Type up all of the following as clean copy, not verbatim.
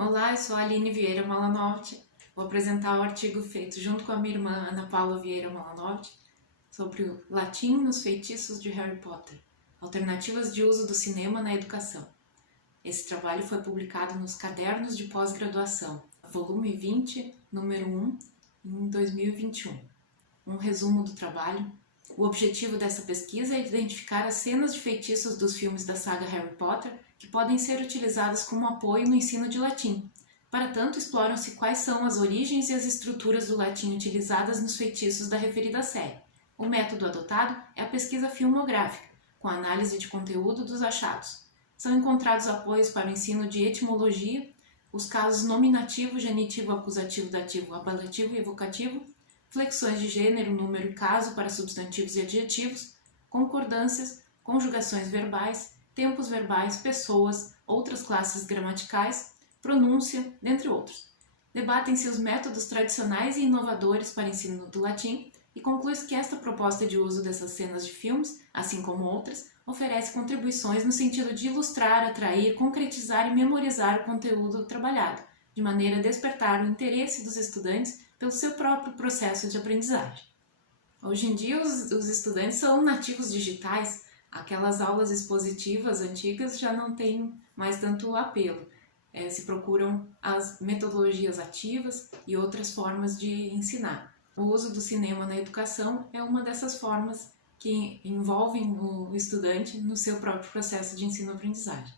Olá, eu sou a Aline Vieira Malanotti. Vou apresentar o artigo feito junto com a minha irmã Ana Paula Vieira Malanotti sobre o latim nos feitiços de Harry Potter, alternativas de uso do cinema na educação. Esse trabalho foi publicado nos Cadernos de Pós-Graduação, volume 20, número 1, em 2021. Um resumo do trabalho. O objetivo dessa pesquisa é identificar as cenas de feitiços dos filmes da saga Harry Potter que podem ser utilizadas como apoio no ensino de latim. Para tanto, exploram-se quais são as origens e as estruturas do latim utilizadas nos feitiços da referida série. O método adotado é a pesquisa filmográfica, com análise de conteúdo dos achados. São encontrados apoios para o ensino de etimologia, os casos nominativo, genitivo, acusativo, dativo, apelativo e evocativo, flexões de gênero, número e caso para substantivos e adjetivos, concordâncias, conjugações verbais, tempos verbais, pessoas, outras classes gramaticais, pronúncia, dentre outros. Debatem-se os métodos tradicionais e inovadores para ensino do latim e conclui-se que esta proposta de uso dessas cenas de filmes, assim como outras, oferece contribuições no sentido de ilustrar, atrair, concretizar e memorizar o conteúdo trabalhado, de maneira a despertar o interesse dos estudantes pelo seu próprio processo de aprendizagem. Hoje em dia, os estudantes são nativos digitais, aquelas aulas expositivas antigas já não têm mais tanto apelo. Se procuram as metodologias ativas e outras formas de ensinar. O uso do cinema na educação é uma dessas formas que envolvem o estudante no seu próprio processo de ensino-aprendizagem.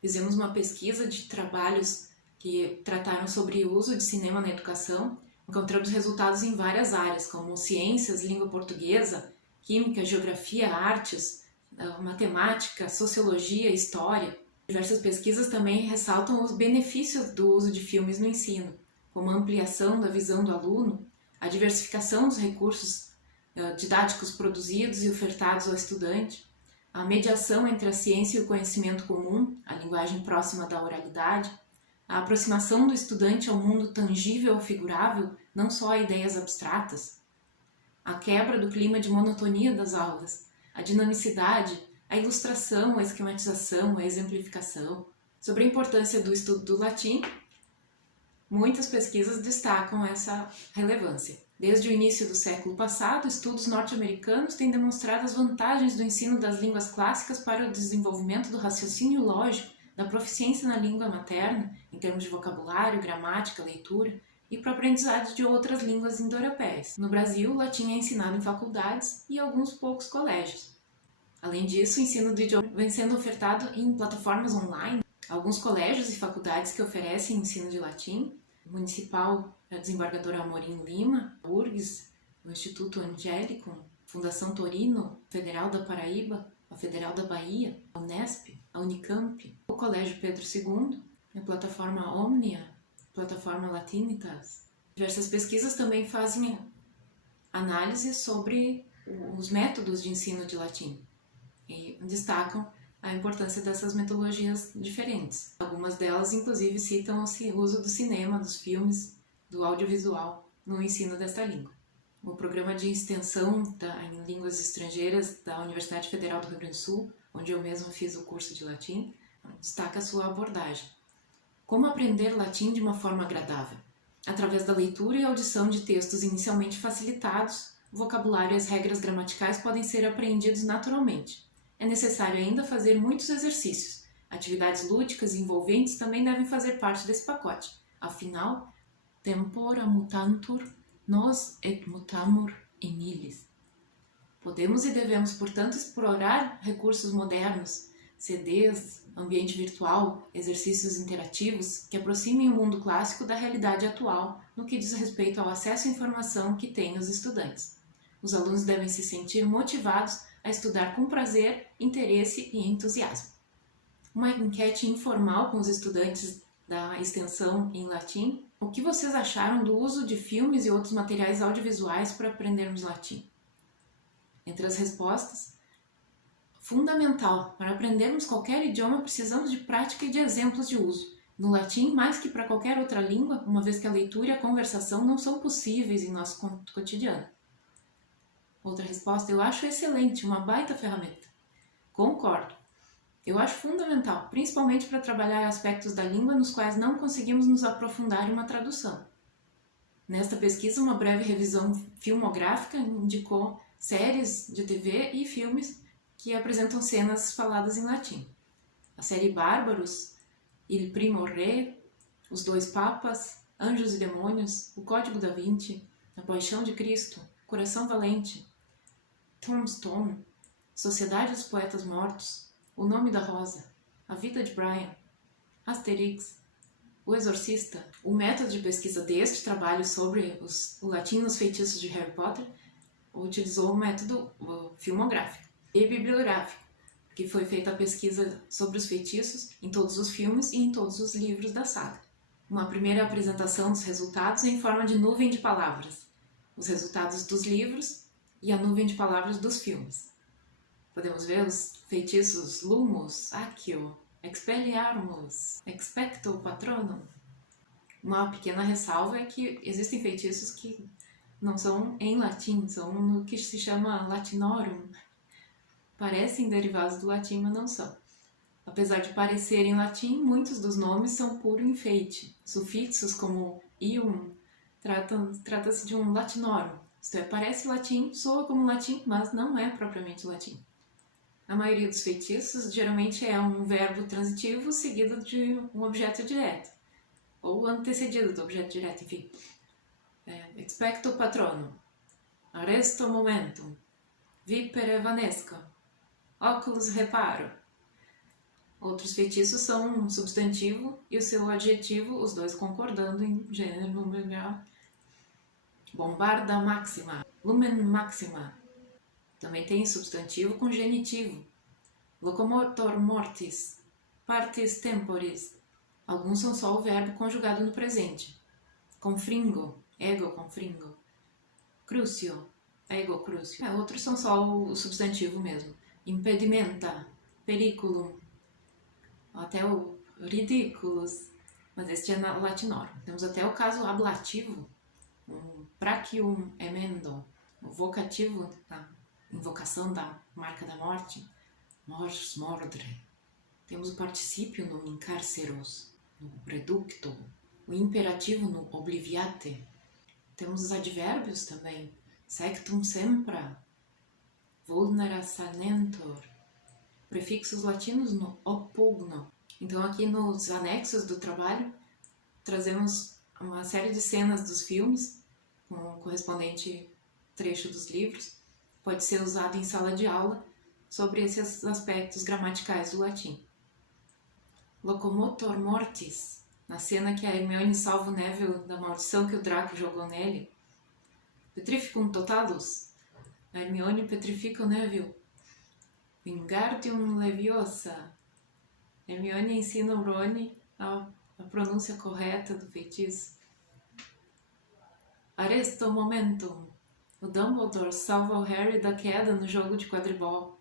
Fizemos uma pesquisa de trabalhos que trataram sobre o uso de cinema na educação. Encontramos resultados em várias áreas, como ciências, língua portuguesa, química, geografia, artes, matemática, sociologia, história. Diversas pesquisas também ressaltam os benefícios do uso de filmes no ensino, como a ampliação da visão do aluno, a diversificação dos recursos didáticos produzidos e ofertados ao estudante, a mediação entre a ciência e o conhecimento comum, a linguagem próxima da oralidade, a aproximação do estudante ao mundo tangível ou figurável, não só a ideias abstratas, a quebra do clima de monotonia das aulas, a dinamicidade, a ilustração, a esquematização, a exemplificação. Sobre a importância do estudo do latim, muitas pesquisas destacam essa relevância. Desde o início do século passado, estudos norte-americanos têm demonstrado as vantagens do ensino das línguas clássicas para o desenvolvimento do raciocínio lógico, da proficiência na língua materna, em termos de vocabulário, gramática, leitura, e para a aprendizagem de outras línguas indo-europeias. No Brasil, o latim é ensinado em faculdades e alguns poucos colégios. Além disso, o ensino do idioma vem sendo ofertado em plataformas online. Alguns colégios e faculdades que oferecem ensino de latim, Municipal Desembargador Amorim Lima, a URGS, o Instituto Angélico, Fundação Torino, Federal da Paraíba, a Federal da Bahia, a Unesp, a Unicamp, o Colégio Pedro II, a plataforma Omnia, a plataforma Latinitas. Diversas pesquisas também fazem análise sobre os métodos de ensino de latim e destacam a importância dessas metodologias diferentes. Algumas delas, inclusive, citam o uso do cinema, dos filmes, do audiovisual no ensino desta língua. O programa de extensão em línguas estrangeiras da Universidade Federal do Rio Grande do Sul, onde eu mesmo fiz o curso de latim, destaca a sua abordagem. Como aprender latim de uma forma agradável? Através da leitura e audição de textos inicialmente facilitados, o vocabulário e as regras gramaticais podem ser apreendidos naturalmente. É necessário ainda fazer muitos exercícios. Atividades lúdicas e envolventes também devem fazer parte desse pacote. Afinal, tempora mutantur, nós et mutamur in illis. Podemos e devemos, portanto, explorar recursos modernos, CDs, ambiente virtual, exercícios interativos que aproximem o mundo clássico da realidade atual no que diz respeito ao acesso à informação que têm os estudantes. Os alunos devem se sentir motivados a estudar com prazer, interesse e entusiasmo. Uma enquete informal com os estudantes da extensão em latim. O que vocês acharam do uso de filmes e outros materiais audiovisuais para aprendermos latim? Entre as respostas, fundamental, para aprendermos qualquer idioma precisamos de prática e de exemplos de uso. No latim, mais que para qualquer outra língua, uma vez que a leitura e a conversação não são possíveis em nosso cotidiano. Outra resposta, eu acho excelente, uma baita ferramenta. Concordo. Eu acho fundamental, principalmente para trabalhar aspectos da língua nos quais não conseguimos nos aprofundar em uma tradução. Nesta pesquisa, uma breve revisão filmográfica indicou séries de TV e filmes que apresentam cenas faladas em latim. A série Bárbaros, Il Primo Re, Os Dois Papas, Anjos e Demônios, O Código da Vinci, A Paixão de Cristo, Coração Valente, Tombstone, Sociedade dos Poetas Mortos, O Nome da Rosa, A Vida de Brian, Asterix, O Exorcista. O método de pesquisa deste trabalho sobre o latim nos feitiços de Harry Potter utilizou o método filmográfico e bibliográfico, que foi feita a pesquisa sobre os feitiços em todos os filmes e em todos os livros da saga. Uma primeira apresentação dos resultados em forma de nuvem de palavras, os resultados dos livros e a nuvem de palavras dos filmes. Podemos ver os feitiços Lumos, Accio, Expelliarmus, Expecto Patronum. Uma pequena ressalva é que existem feitiços que não são em latim, são no que se chama Latinorum. Parecem derivados do latim, mas não são. Apesar de parecerem em latim, muitos dos nomes são puro enfeite. Sufixos como ium trata-se de um latinorum, isto é, parece latim, soa como latim, mas não é propriamente latim. A maioria dos feitiços geralmente é um verbo transitivo seguido de um objeto direto, ou antecedido do objeto direto, enfim. Expecto patronum, arresto momentum, vipere evanescam, oculus reparo. Outros feitiços são um substantivo e o seu adjetivo, os dois concordando em gênero, número, grau. Bombarda maxima, lumen maxima. Também tem substantivo com genitivo. Locomotor mortis, partis temporis. Alguns são só o verbo conjugado no presente. Confringo, ego confringo. Crucio, ego crucio. Outros são só o substantivo mesmo. Impedimenta, periculum. Até o ridiculus, mas este é latinorum. Temos até o caso ablativo, um brachium emendo, o vocativo, a invocação da marca da morte, mors mordre. Temos o particípio no incarceros, no reducto, o imperativo no obliviate. Temos os advérbios também, sectum sempra, vulnera sanentur, prefixos latinos no opugno. Então aqui nos anexos do trabalho trazemos uma série de cenas dos filmes com o correspondente trecho dos livros. Pode ser usado em sala de aula sobre esses aspectos gramaticais do latim. Locomotor mortis, na cena que a Hermione salva o Neville da maldição que o Draco jogou nele. Petrificum totalus, a Hermione petrifica o Neville. Wingardium Leviosa, Hermione ensina o Rony a pronúncia correta do feitiço. Arresto momentum, o Dumbledore salva o Harry da queda no jogo de quadribol.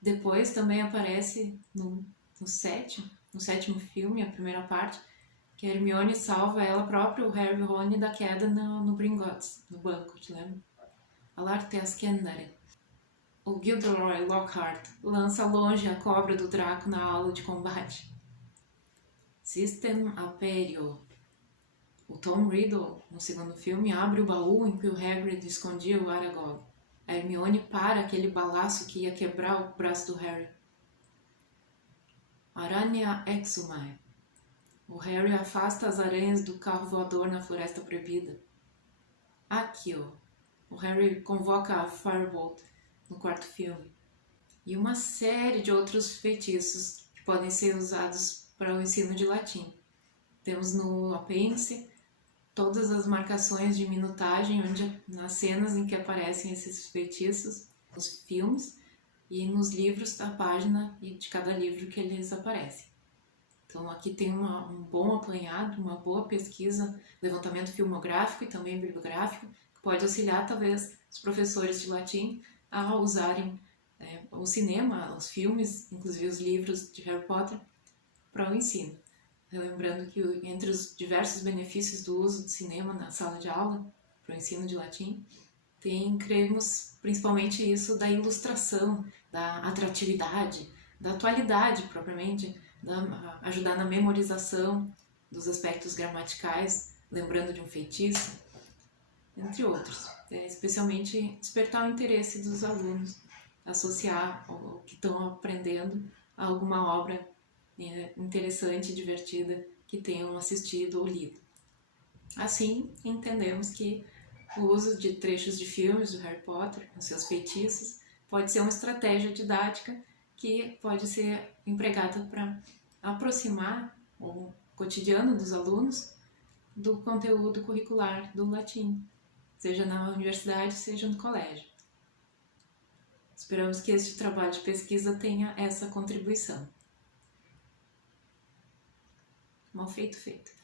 Depois também aparece no sétimo filme, a primeira parte, que a Hermione salva ela própria, o Harry e o Rony, da queda no Gringotts, no banco, te lembra? Alarte ascendere. O Gilderoy Lockhart lança longe a cobra do Draco na aula de combate. System Aperio. O Tom Riddle, no segundo filme, abre o baú em que o Hagrid escondia o Aragog. A Hermione para aquele balaço que ia quebrar o braço do Harry. Aranha Exumae. O Harry afasta as aranhas do carro voador na Floresta Proibida. Accio. O Harry convoca a Firebolt no quarto filme. E uma série de outros feitiços que podem ser usados para o ensino de latim. Temos no apêndice todas as marcações de minutagem, onde nas cenas em que aparecem esses feitiços, nos filmes e nos livros, a página de cada livro que eles aparecem. Então aqui tem um bom apanhado, uma boa pesquisa, levantamento filmográfico e também bibliográfico, que pode auxiliar talvez os professores de latim a usarem o cinema, os filmes, inclusive os livros de Harry Potter, para o ensino. Lembrando que entre os diversos benefícios do uso do cinema na sala de aula, para o ensino de latim, cremos principalmente isso da ilustração, da atratividade, da atualidade propriamente, ajudar na memorização dos aspectos gramaticais, lembrando de um feitiço, entre outros. Especialmente despertar o interesse dos alunos, associar o que estão aprendendo a alguma obra interessante, divertida, que tenham assistido ou lido. Assim, entendemos que o uso de trechos de filmes do Harry Potter, com seus feitiços, pode ser uma estratégia didática que pode ser empregada para aproximar o cotidiano dos alunos do conteúdo curricular do latim, seja na universidade, seja no colégio. Esperamos que este trabalho de pesquisa tenha essa contribuição. Mal feito, feito.